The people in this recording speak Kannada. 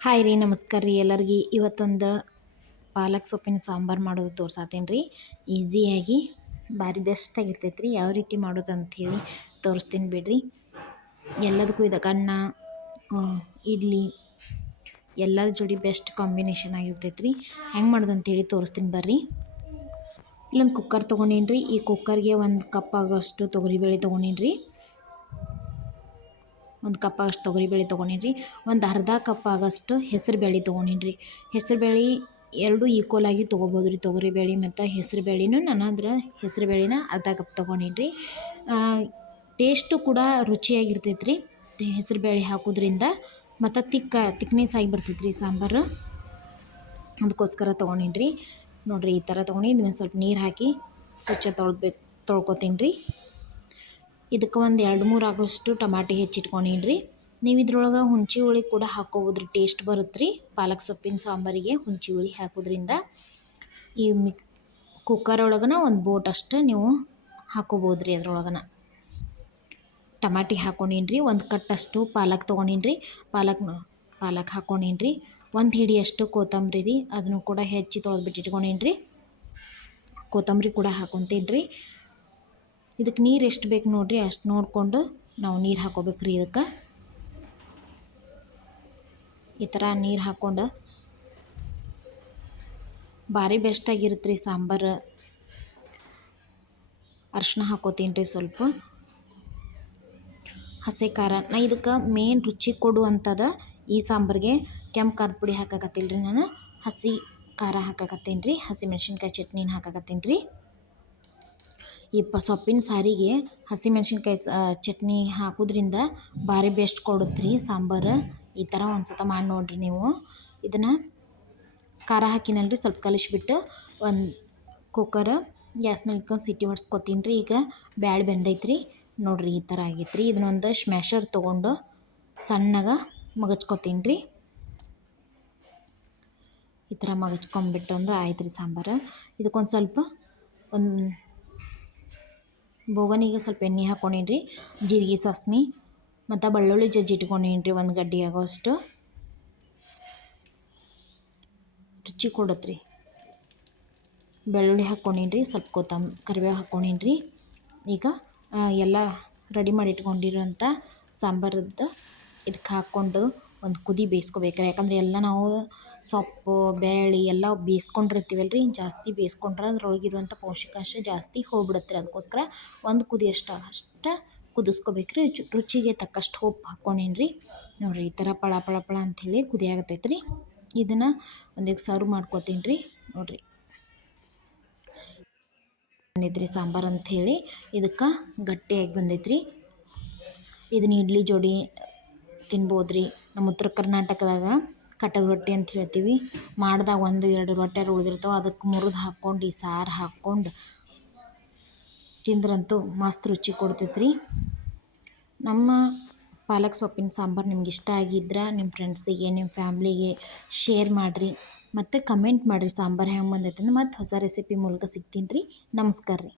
ಹಾಯ್ ರೀ, ನಮಸ್ಕಾರ ರೀ ಎಲ್ಲರಿಗೆ. ಇವತ್ತೊಂದು ಪಾಲಕ್ ಸೊಪ್ಪಿನ ಸಾಂಬಾರು ಮಾಡೋದು ತೋರ್ಸಾತೇನೆ ರೀ. ಈಸಿಯಾಗಿ ಭಾರಿ ಬೆಸ್ಟಾಗಿರ್ತೈತೆ ರೀ ಯಾವ ರೀತಿ ಮಾಡೋದು ಅಂಥೇಳಿ ತೋರಿಸ್ತೀನಿ ಬಿಡ್ರಿ. ಎಲ್ಲದಕ್ಕೂ ಇದಕ್ಕೆ ಅನ್ನ ಇಡ್ಲಿ ಎಲ್ಲದ ಜೋಡಿ ಬೆಸ್ಟ್ ಕಾಂಬಿನೇಷನ್ ಆಗಿರ್ತೈತೆ ರೀ ಹೆಂಗೆ ಮಾಡೋದು ಅಂತೇಳಿ ತೋರಿಸ್ತೀನಿ ಬರ್ರಿ. ಇಲ್ಲೊಂದು ಕುಕ್ಕರ್ ತೊಗೊಂಡೀನಿ ರೀ ಈ ಕುಕ್ಕರ್ಗೆ ಒಂದು ಕಪ್ ಆಗೋಷ್ಟು ತೊಗರಿಬೇಳೆ ತೊಗೊಂಡೀನಿ ರೀ ಒಂದು ಕಪ್ ಅಷ್ಟು ತೊಗರಿಬೇಳೆ ತೊಗೊಂಡಿನಿ ಒಂದು ಅರ್ಧ ಕಪ್ ಆಗಷ್ಟು ಹೆಸರು ಬೇಳೆ ತೊಗೊಂಡಿನಿ ಹೆಸ್ರು ಬೇಳೆ ಎರಡೂ ಈಕ್ವಲ್ ಆಗಿ ತೊಗೋಬೋದು ರೀ ತೊಗರಿಬೇಳೆ ಮತ್ತು ಹೆಸರು ಬೇಳೆನೂ. ನಾನು ಅದ್ರ ಹೆಸರು ಬೇಳೆನ ಅರ್ಧ ಕಪ್ ತೊಗೊಂಡಿನಿ ರೀ ಟೇಸ್ಟು ಕೂಡ ರುಚಿಯಾಗಿರ್ತೈತೆ ರೀ ಹೆಸರು ಬೇಳೆ ಹಾಕೋದ್ರಿಂದ ಮತ್ತು ತಿಕ್ಕ ತಿಕ್ನೆಸ್ ಆಗಿ ಬರ್ತೈತೆ ರೀ ಸಾಂಬಾರು. ಅದಕ್ಕೋಸ್ಕರ ತೊಗೊಂಡಿನಿ ನೋಡಿರಿ ಈ ಥರ ತೊಗೊಂಡು ಇದನ್ನ ಸ್ವಲ್ಪ ನೀರು ಹಾಕಿ ಸ್ವಚ್ಛ ತೊಳ್ಬೇಕು ತೊಳ್ಕೊತೀನಿ ರೀ ಇದಕ್ಕೆ ಒಂದು ಎರಡು ಮೂರು ಆಗೋಷ್ಟು ಟಮಾಟಿ ಹೆಚ್ಚಿಟ್ಕೊಂಡೀನಿ ರೀ ನೀವು ಇದ್ರೊಳಗೆ ಹುಂಚಿ ಹುಳಿ ಕೂಡ ಹಾಕೋಬೋದ್ರಿ ಟೇಸ್ಟ್ ಬರುತ್ತೆ ರೀ ಪಾಲಕ್ ಸೊಪ್ಪಿನ ಸಾಂಬಾರಿಗೆ ಹುಂಚಿ ಹುಳಿ ಹಾಕೋದ್ರಿಂದ ಈ ಮಿಕ್ ಕುಕ್ಕರ್ ಒಳಗನ ಒಂದು ಬೋಟ್ ಅಷ್ಟು ನೀವು ಹಾಕೋಬೋದು ರೀ ಅದ್ರೊಳಗನ. ಟಮಾಟಿ ಹಾಕೊಂಡೀನಿ ರೀ ಒಂದು ಕಟ್ಟಷ್ಟು ಪಾಲಕ್ ತೊಗೊಂಡೀನಿ ರೀ ಪಾಲಕ್ನ ಪಾಲಕ್ ಹಾಕೊಂಡೀನಿ ರೀ ಒಂದು ಹಿಡಿಯಷ್ಟು ಕೊತ್ತಂಬರಿ ರೀ, ಅದನ್ನು ಕೂಡ ಹೆಚ್ಚಿ ತೊಳೆದ್ಬಿಟ್ಟು ರೀ ಕೊತ್ತಂಬರಿ ಕೂಡ ಹಾಕೊತೀನಿ ರೀ ಇದಕ್ಕೆ ನೀರು ಎಷ್ಟು ಬೇಕು ನೋಡಿರಿ, ಅಷ್ಟು ನೋಡಿಕೊಂಡು ನಾವು ನೀರು ಹಾಕೋಬೇಕ್ರಿ ಇದಕ್ಕೆ. ಈ ಥರ ನೀರು ಹಾಕ್ಕೊಂಡು ಭಾರಿ ಬೆಸ್ಟಾಗಿರುತ್ತೆ ರೀ ಸಾಂಬಾರು. ಅರ್ಶಿನ ಹಾಕೋತೀನಿ ರೀ ಸ್ವಲ್ಪ. ಹಸಿ ಖಾರ. ನಾ ಇದಕ್ಕೆ ಮೇನ್ ರುಚಿ ಕೊಡುವಂಥದ್ದು ಈ ಸಾಂಬಾರಿಗೆ ಕೆಂಪು ಖಾರದ ಪುಡಿ ಹಾಕಕತ್ತಿಲ್ಲ ರೀ ನಾನು. ಹಸಿ ಖಾರ ಹಾಕಕತ್ತೀನಿ ರೀ ಹಸಿಮೆಣ್ಸಿನ್ಕಾಯಿ ಚಟ್ನಿನ ಹಾಕಕತ್ತೀನಿ ರೀ ಈ ಪ ಸೊಪ್ಪಿನ ಸಾರಿಗೆ ಹಸಿಮೆಣ್ಸಿನ್ಕಾಯಿ ಸ ಚಟ್ನಿ ಹಾಕೋದ್ರಿಂದ ಭಾರಿ ಬೆಸ್ಟ್ ಕೊಡುತ್ತೆ ರೀ ಸಾಂಬಾರು. ಈ ಥರ ಒಂದು ಸತ ಮಾಡಿ ನೋಡಿರಿ ನೀವು. ಇದನ್ನು ಖಾರ ಹಾಕಿನಲ್ರಿ, ಸ್ವಲ್ಪ ಕಲಿಸ್ಬಿಟ್ಟು ಒಂದು ಕುಕ್ಕರ್ ಗ್ಯಾಸ್ ಮೇಲೆ ಇಟ್ಕೊಂಡು ಸಿಟಿ ಹೊಡ್ಸ್ಕೊತೀನಿ ರೀ ಈಗ ಬ್ಯಾಳೆ ಬೆಂದೈತ್ರಿ. ನೋಡಿರಿ ಈ ಥರ ಆಗೈತೆ ರೀ ಇದನ್ನೊಂದು ಸ್ಮ್ಯಾಶರ್ ತೊಗೊಂಡು ಸಣ್ಣಗೆ ಮಗಚ್ಕೊತೀನಿ ರೀ ಈ ಥರ ಮಗಚ್ಕೊಂಬಿಟ್ರಂದ್ರೆ ಆಯ್ತು ರೀ ಸಾಂಬಾರು. ಇದಕ್ಕೊಂದು ಸ್ವಲ್ಪ ಒಂದು ಬೋಗನಿಗೆ ಸ್ವಲ್ಪ ಎಣ್ಣೆ ಹಾಕ್ಕೊಂಡೀನಿ ರೀ ಜೀರಿಗೆ ಸಾಸ್ಮಿ, ಮತ್ತು ಬೆಳ್ಳುಳ್ಳಿ ಜಜ್ಜಿ ಇಟ್ಕೊಂಡಿನ್ರಿ ಒಂದು ಗಡ್ಡೆ ಆಗೋಷ್ಟು ರುಚಿ ಕೊಡುತ್ತೆ ರೀ ಬೆಳ್ಳುಳ್ಳಿ ಹಾಕ್ಕೊಂಡಿನ್ರಿ ಸ್ವಲ್ಪ ಕೊತ್ತಂಬ ಕರಿಬೇವು ಹಾಕ್ಕೊಂಡಿನ್ರಿ ಈಗ ಎಲ್ಲ ರೆಡಿ ಮಾಡಿ ಇಟ್ಕೊಂಡಿರೋಂಥ ಸಾಂಬಾರದ್ದು ಇದಕ್ಕೆ ಹಾಕ್ಕೊಂಡು ಒಂದು ಕುದಿ ಬೇಯಿಸ್ಕೊಬೇಕ್ರಿ. ಯಾಕಂದರೆ ಎಲ್ಲ ನಾವು ಸೊಪ್ಪು ಬೇಳೆ ಎಲ್ಲ ಬೇಯಿಸ್ಕೊಂಡಿರ್ತೀವಲ್ಲ ರೀ ಜಾಸ್ತಿ ಬೇಯಿಸ್ಕೊಂಡ್ರೆ ಅದ್ರೊಳಗಿರುವಂಥ ಪೌಷ್ಟಿಕಾಂಶ ಜಾಸ್ತಿ ಹೋಗ್ಬಿಡುತ್ತೆ ರೀ. ಅದಕ್ಕೋಸ್ಕರ ಒಂದು ಕುದಿ ಅಷ್ಟು ಅಷ್ಟು ಕುದಿಸ್ಕೊಬೇಕು ರೀ ರುಚಿಗೆ ತಕ್ಕಷ್ಟು ಉಪ್ಪು ಹಾಕ್ಕೊಂಡೇನಿ ರೀ ನೋಡಿರಿ ಈ ಥರ ಪಳ ಪಳ ಪಳ ಅಂಥೇಳಿ ಕುದಿ ಆಗತ್ತೈತೆ ರೀ. ಇದನ್ನು ಒಂದೀಗ ಸರ್ವ್ ಮಾಡ್ಕೋತೀನಿ ರೀ ನೋಡಿರಿ. ಬಂದೈತ್ರಿ ಸಾಂಬಾರು ಅಂಥೇಳಿ. ಇದಕ್ಕೆ ಗಟ್ಟಿಯಾಗಿ ಬಂದೈತ್ರಿ. ಇದನ್ನ ಇಡ್ಲಿ ಜೋಡಿ ತಿನ್ಬೋದು ರೀ ನಮ್ಮ ಉತ್ತರ ಕರ್ನಾಟಕದಾಗ ಕಟಕ್ ರೊಟ್ಟಿ ಅಂತ ಹೇಳ್ತೀವಿ. ಮಾಡ್ದಾಗ ಒಂದು, ಎರಡು ರೊಟ್ಟಿ ಉಳಿದಿರ್ತಾವೆ. ಅದಕ್ಕೆ ಮುರಿದು ಹಾಕ್ಕೊಂಡು, ಈ ಸಾರು ಹಾಕ್ಕೊಂಡು ತಿಂದ್ರಂತೂ ಮಸ್ತ್ ರುಚಿ ಕೊಡ್ತೈತೆ ರೀ ನಮ್ಮ ಪಾಲಕ್ ಸೊಪ್ಪಿನ ಸಾಂಬಾರು ನಿಮ್ಗೆ ಇಷ್ಟ ಆಗಿದ್ರೆ ನಿಮ್ಮ ಫ್ರೆಂಡ್ಸಿಗೆ, ನಿಮ್ಮ ಫ್ಯಾಮ್ಲಿಗೆ ಶೇರ್ ಮಾಡಿರಿ. ಮತ್ತು ಕಮೆಂಟ್ ಮಾಡಿರಿ ಸಾಂಬಾರು ಹೆಂಗೆ ಬಂದೈತೆ ಮತ್ತು ಹೊಸ ರೆಸಿಪಿ ಮೂಲಕ ಸಿಗ್ತೀನಿ ರೀ. ನಮಸ್ಕಾರ ರೀ.